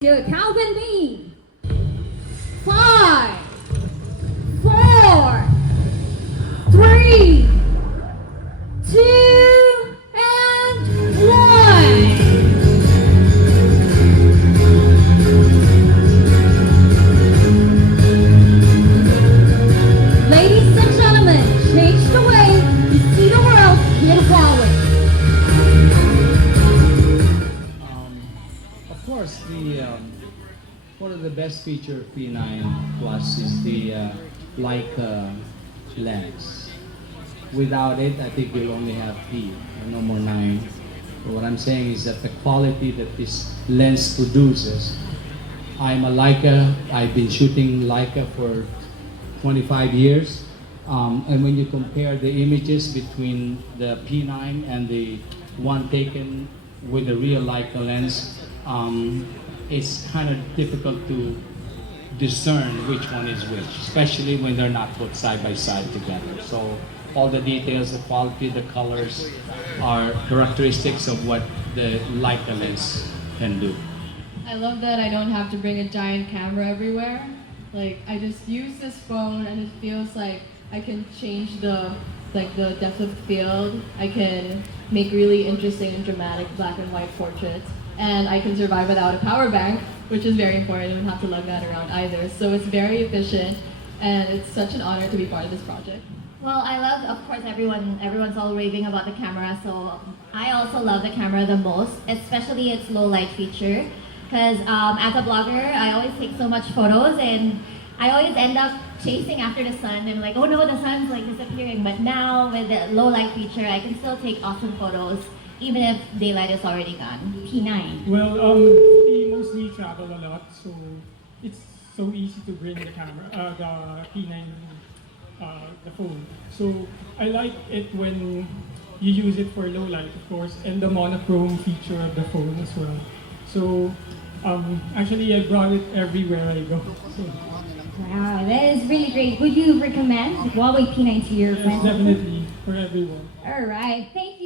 Good. Count with me. 5, 4, 3, 2, and 1. Ladies and gentlemen, change the way you see the world with Huawei. Of course, one of the best feature of P9 Plus is the Leica lens. Without it, I think you'll only have P and no more 9. But what I'm saying is that the quality that this lens produces, I'm a Leica, I've been shooting Leica for 25 years. And when you compare the images between the P9 and the one taken with the real Leica lens, it's kind of difficult to discern which one is which, especially when they're not put side by side together. So all the details, the quality, the colors are characteristics of what the Leica lens can do. I love that I don't have to bring a giant camera everywhere. Like, I just use this phone and it feels like I can change the depth of field. I can make really interesting and dramatic black and white portraits. And I can survive without a power bank, which is very important. I don't have to lug that around either. So it's very efficient, and it's such an honor to be part of this project. Well, I love, of course, everyone's all raving about the camera, so I also love the camera the most, especially its low light feature. Because as a blogger, I always take so much photos, and I always end up chasing after the sun, and like, oh no, the sun's like disappearing. But now with the low light feature, I can still take awesome photos, even if daylight is already gone. P9. Well, we mostly travel a lot, so it's so easy to bring the camera, the P9, the phone. So I like it when you use it for low light, of course, and the monochrome feature of the phone as well. So actually, I brought it everywhere I go. So, Wow, that is really great. Would you recommend Huawei P9 to your yes, friends? definitely for everyone. All right. Thank